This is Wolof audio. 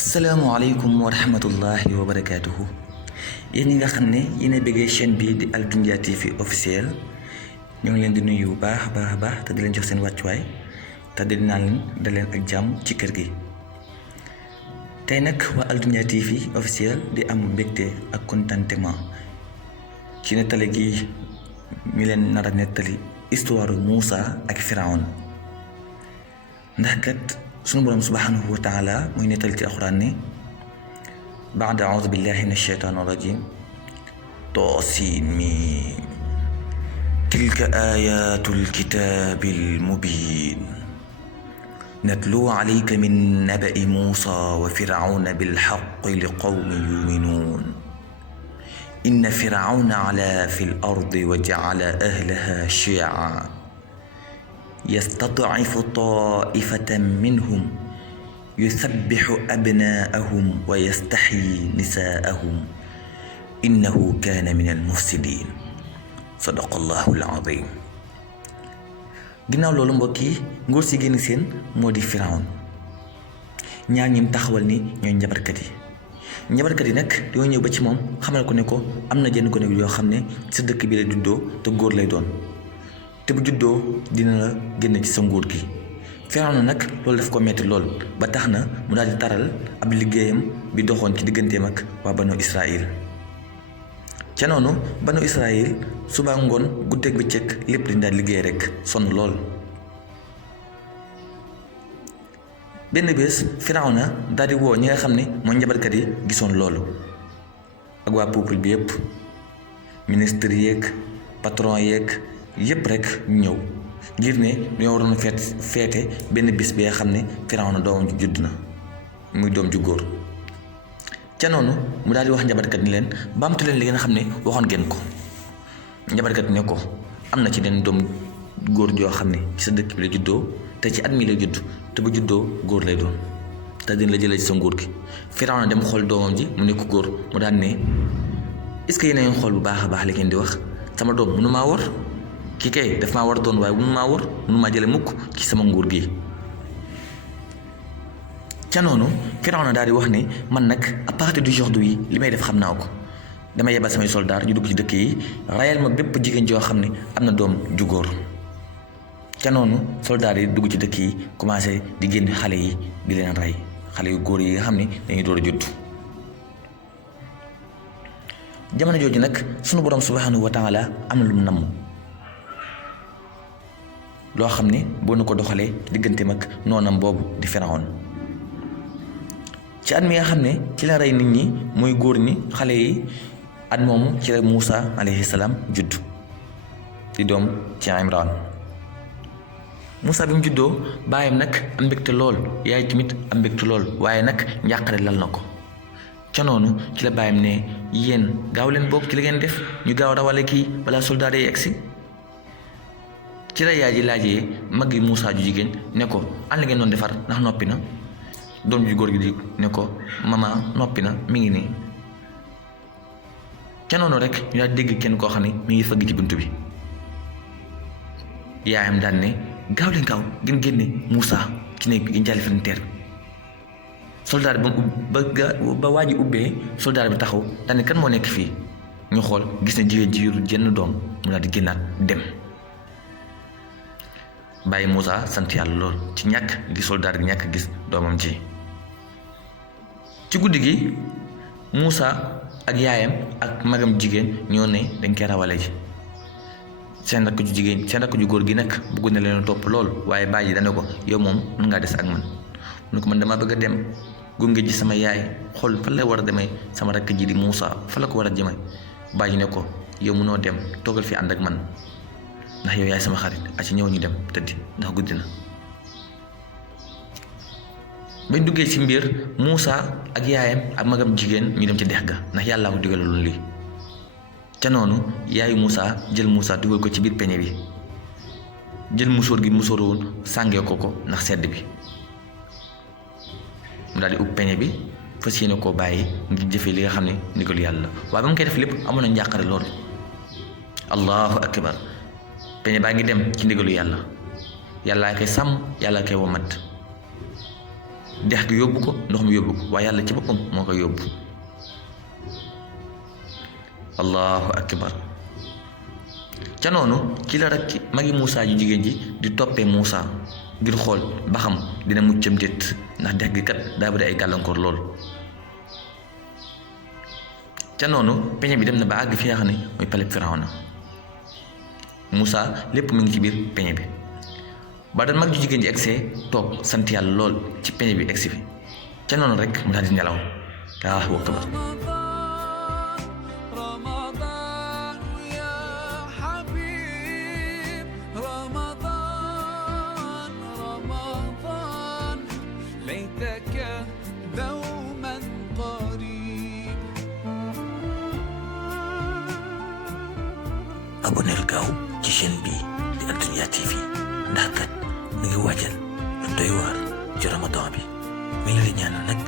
asalaamaaleykum wa rahmatullahi wa barakaatuhu yéen ñi nga xam ne yéen a bëggee chaîne bi di Al Dunya TV officiel ñoo ngi leen di nuyu bu baax a baax te di leen jox seen wàccuwaay te di naan da leen ak jàmm ci kër gi. tey nag waa Al Dunya TV officiel di am mbégte ak contentement ci nettali gi mi leen nar a nettali histoire Moussa ak Firawna ndax kat sunu borom subhanahu wa taala muy nettali ci alxuraan ne baada audu billahi min asheytaan arrajim toosin miim tilka ayatu alkitaabi almubin natlu alayka min nabai muusa wa firawna bilxaqi liqawmin yuminuun inna firawna ala fi l ardi wa jacala ahlaha shiican yastadcifu taa'ifatan minhum yusabixu abnaa'ahum wa yastaxyi nisaa'ahum innahu kaana min almufsidiin sadaqa allahu alazim. ginnaaw loolu mbokk yi ngóor si génn seen moo di Firawna ñaar ñim taxawal ni ñooy njabarkat yi nag yoo ñëw ba ci moom xamal ko ne ko am na jenn gone yoo xam ne sa dëkk bi la juddoo te góor lay doon te bu juddoo dina la génn ci sa nguur gi. Firawna nag loolu daf ko metti lool ba tax na mu daal di taral ab liggéeyam bi doxoon ci digganteem ak waa banu Israël. ca noonu banu Israël suba ngoon guddeeg bëccëg lépp dañ daal liggéey rek sonn lool. benn bés Firawna daal di woo ñi nga xam ne mooy njabarkat yi gisoon loolu ak waa peuple bi yépp ministre yeeg patron yeeg yépp rek ñu ñëw ngir ne dañoo waroon feete benn bis bi nga xam ne Firawna doomam ju judd na muy doom ju góor. ca noonu mu daal di wax njabarkat ni leen baamtu leen li ngeen xam ne waxoon ngeen ko. njabarkat ne ko am na ci den doom góor joo xam ne ci sa dëkk bi la juddoo te ci at mi la judd te bu juddoo góor lay doon te dina la jëlee ci sa nguur gi. Firawna dem xool doomam ji mu nekk góor mu daan ne est-ce que yéen a ngi xool bu baax a baax li ngeen di wax sama doom mënu maa war kii kay daf maa war doon waaye mënu maa war mënu maa jële mukk ci sama nguur gi. ca noonu Firawna daal di wax ne man nag à partir d'aujourd'hui li may def xam naa ko dama yebal samay soldaar ñu dugg ci dëkk yi rayal ma bépp jigéen joo xam ne am na doom ju góor. ca noonu soldaar yi dugg ci dëkk yi commencé di génn xale yi di leen rey xale yu góor yi nga xam ne dañuy door a judd. jamono jooju nag sunu borom subhanahu wa taala am na lu mu namm loo xam ne boo nu ko doxalee digganteem ak noonam boobu di Firawna. ci at mi nga xam ne ci la rey nit ñi muy góor ñi xale yi at moomu ci la Moussa alayhi salaam judd di doom ci Imran. Moussa bi mu juddoo baayam nag am mbégte lool yaay tamit am mbégte lool waaye nag njàqare lal na ko. ca noonu ci la baayam ne yéen gaaw leen bokk ci li ngeen def ñu gaaw rawale kii balaa soldaar yi egsi. ci la yaay ji laajee mag yi Moussa ju jigéen ne ko an la ngeen doon defar ndax noppi na. doom ju góor gi di ne ko mama noppi na mi ngi nii. ca noonu rek ñu daal dégg kenn koo xam ne mi ngi fëgg ci bunt bi. yaayam daan ne gaaw leen gaaw gën génne Moussa ci néeg bi gën jàlli fenêtre bi. soldaar bi ba waa ji ubbee soldaar bi taxaw daan ne kan moo nekk fii ñu xool gis ne jigéen ji yorul jenn doom mu daal di génnaat dem. bàyyi Moussa sant yàlla lool ci ñàkk gi soldaar gi ñàkk gis doomam ji. ci guddi gi Moussa ak yaayam ak magam jigéen ñoo ne dañ koy rawale ji. seen rakk ju góor gi nag bëgg na leen topp lool waaye bàyyi ji dana ko yow moom mën ngaa des ak man mu ne ko man dama bëgg a dem gunge ji sama yaay xool fan la war a demee sama rakk ji di Moussa fan la ko war a jëme. bàyyi ne ko yow mënoo dem toogal fi ànd ak man ndax yow yaay sama xarit a ci ñëw ñu dem tëddi ndax guddi na. bañ duggee ci mbir Moussa ak yaayam ak magam jigéen ñu dem ci dex ga ndax yàllaa ko digaloon lii. ca noonu yaayu Moussa jël Moussa dugal ko ci biir peñe bi jël musóor gi musóor woon sàngee ko ndax sedd bi mu daal di ub peñe bi fas yéene koo bàyyi ngir jëfee li nga xam ne ndigalu yàlla waaye ba mu koy def lépp amoon na njàqare lool. allahu akbar peñe baa ngi dem ci ndigalu yàlla yàllaa koy sàmm yàllaa koy womat. dex gi yóbbu ko ndox mi yóbbu ko waaye yàlla ci boppam moo koy yóbbu. allahu akbar. ca noonu ci la rakki magi Moussa ju jigéen ji di toppee Moussa ngir xool ba xam dina muccam déet ndax dex gi kat daa bari ay gàllankoor lool. ca noonu peñe bi dem na ba àgg fi nga xam ne mooy palais Firawna. Moussa lépp mu ngi ci biir peñe bi ba daan mag ju jigéen ji egsee toog sant yàlla lool ci peñe bi egsi fi ca noonu rek mu daal di nelaw. Allahu akbar. aboneel gaaw ci chaîne bi di Al-Dunya TV ndax kat mi ngi waajal lu doy waar ci Ramadan bi mi ngi la ñaanal nag